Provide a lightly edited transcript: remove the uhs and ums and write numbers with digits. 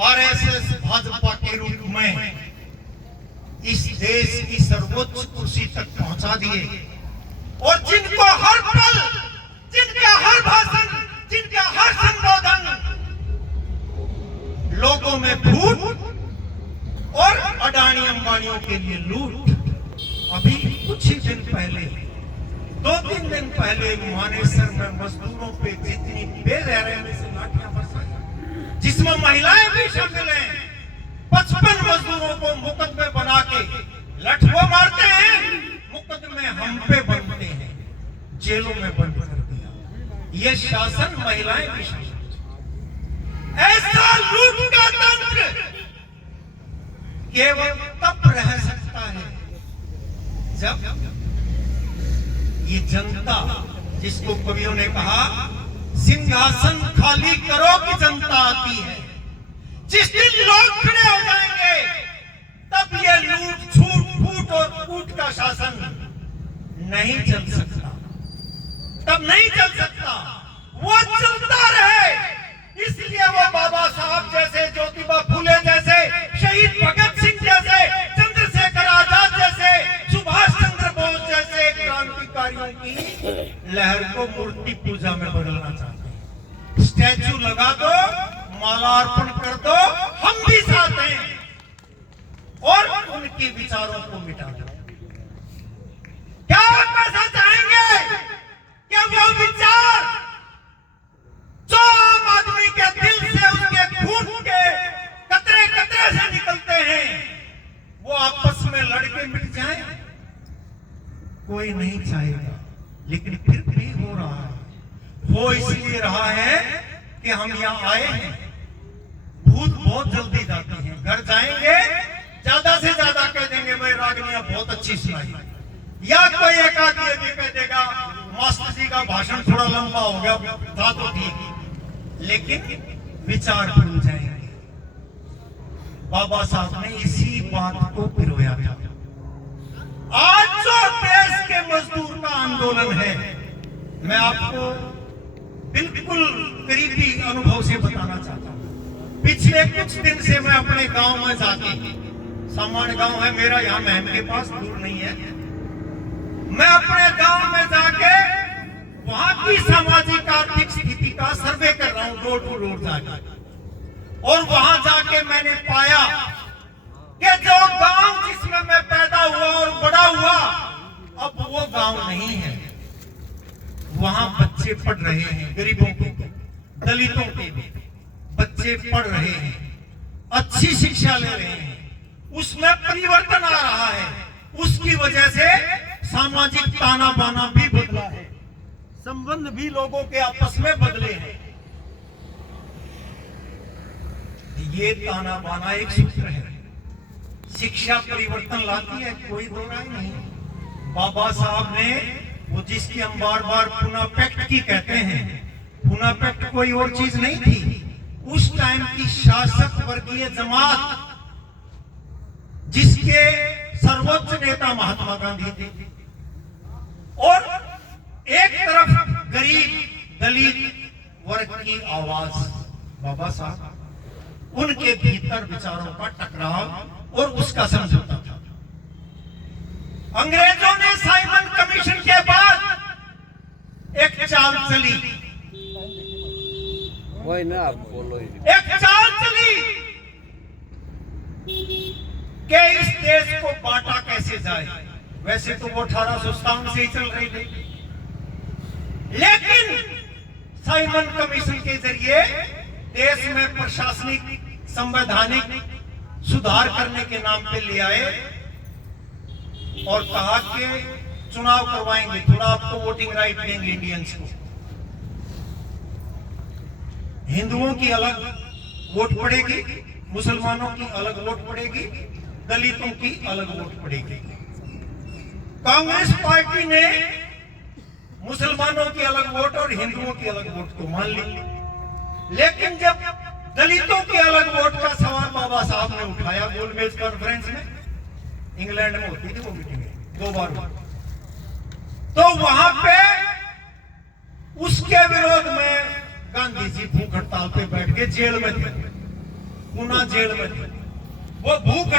RSS Bhajpa के रूप में इस देश की सर्वोच्च कुर्सी तक पहुंचा दिए और जिनको हर पल, जिनका हर भाषण, जिनका हर संबोधन लोगों में फूट और अडानी अंबानियों के लिए लूट। अभी कुछ ही दिन पहले, 2-3 दिन पहले मानेसर में मजदूरों पे जितनी बेरहमी से लाठियां बरसाई, जिसमें महिलाएं भी शामिल हैं, 55 मजदूरों को मुकदमे बना के लठुआ मारते हैं, मुकदमे हम पे बनते हैं, जेलों में बंद कर दिया। ये शासन महिलाएं भी शासन। ऐसा लूट का तंत्र केवल तब रह सकता है जब ये जनता, जिसको कवियों ने कहा सिंहासन खाली करो कि जनता आती है, जिस दिन लोग खड़े हो जाएंगे तब ये लूट, छूट, फूट और कूट का शासन नहीं चल सकता, तब नहीं चल सकता। वो चलता रहे, इसलिए वो बाबा साहब जैसे, ज्योतिबा फूले जैसे, शहीद भगत सिंह जैसे, चंद्रशेखर आजाद जैसे, सुभाष चंद्र बोस जैसे क्रांतिकारियों की लहर को मूर्ति पूजा में बदलना चाहते हैं। स्टैचू लगा दो, माला अर्पण कर दो, हम भी साथ हैं, और उनके विचारों को मिटा दो। क्या आप ऐसा चाहेंगे कि वो विचार जो आम आदमी के दिल से, उसके खून के कतरे कतरे से निकलते हैं, वो आपस में लड़के मिट जाएं? कोई नहीं चाहेगा, लेकिन फिर भी हो रहा है। हो इसलिए रहा है कि हम यहाँ आए हैं। भूत बहुत जल्दी जाते हैं, घर जाएंगे ज्यादा से ज्यादा कह देंगे भाई रागनियां बहुत अच्छी सुनाई, या कोई एक आदमी भी कह देगा मास्टर जी का भाषण थोड़ा लंबा हो गया था तो ठीक, लेकिन विचार भूल जाएंगे। बाबा साहब ने इसी बात को पिरोया था। आज जो देश के मजदूर का आंदोलन है, मैं आपको बिल्कुल करीबी अनुभव से बताना चाहता हूं। पिछले कुछ दिन से मैं अपने गांव में जाके, सामान्य गांव है मेरा, यहाँ महम के पास, दूर नहीं है, मैं अपने गांव में जाके वहां की सामाजिक आर्थिक स्थिति का सर्वे कर रहा हूं, डोर टू डोर जाकर। और वहां जाके मैंने पाया कि जो गांव जिसमें मैं पैदा हुआ और बड़ा हुआ, अब वो गांव नहीं है। वहां बच्चे पढ़ रहे हैं, गरीबों के, दलितों के बच्चे पढ़ रहे हैं, अच्छी शिक्षा ले रहे हैं, उसमें परिवर्तन आ रहा है। उसकी वजह से सामाजिक ताना बाना भी बदला है, संबंध भी लोगों के आपस में बदले हैं। ये ताना बाना एक सूत्र है, शिक्षा परिवर्तन लाती है, कोई दो राय नहीं। बाबा साहब ने, वो जिसकी हम बार बार पुना पैक्ट की कहते हैं, पुना पैक्ट कोई और चीज नहीं थी। उस टाइम की शासक वर्गीय जमात, जिसके सर्वोच्च नेता महात्मा गांधी थे, और एक तरफ गरीब दलित वर्ग की आवाज बाबा साहब, उनके भीतर विचारों का टकराव और उसका समझौता था। अंग्रेजों ने साइमन कमीशन के बाद एक चाल चली, वही ना आप बोलो, एक चाल चली कि इस देश को बांटा कैसे जाए। वैसे तो वो 1857 से ही चल रही थी, लेकिन साइमन कमीशन के जरिए देश में प्रशासनिक संवैधानिक सुधार करने के नाम पे ले आए और कहा कि चुनाव करवाएंगे, थोड़ा आपको वोटिंग राइट देंगे इंडियंस को। हिंदुओं की अलग वोट पड़ेगी, मुसलमानों की अलग वोट पड़ेगी, दलितों की अलग वोट पड़ेगी। कांग्रेस पार्टी ने मुसलमानों की अलग वोट और हिंदुओं की अलग वोट को मान ली, लेकिन जब दलितों की अलग वोट का सवाल बाबा साहब ने उठाया गोलमेज कॉन्फ्रेंस में, इंग्लैंड में होती थी वो मीटिंग 2 बार, तो वहां पे उसके विरोध में गांधी जी भूख हड़ताल पे बैठ के जेल में थे। पुन्हा जेल में वो भूख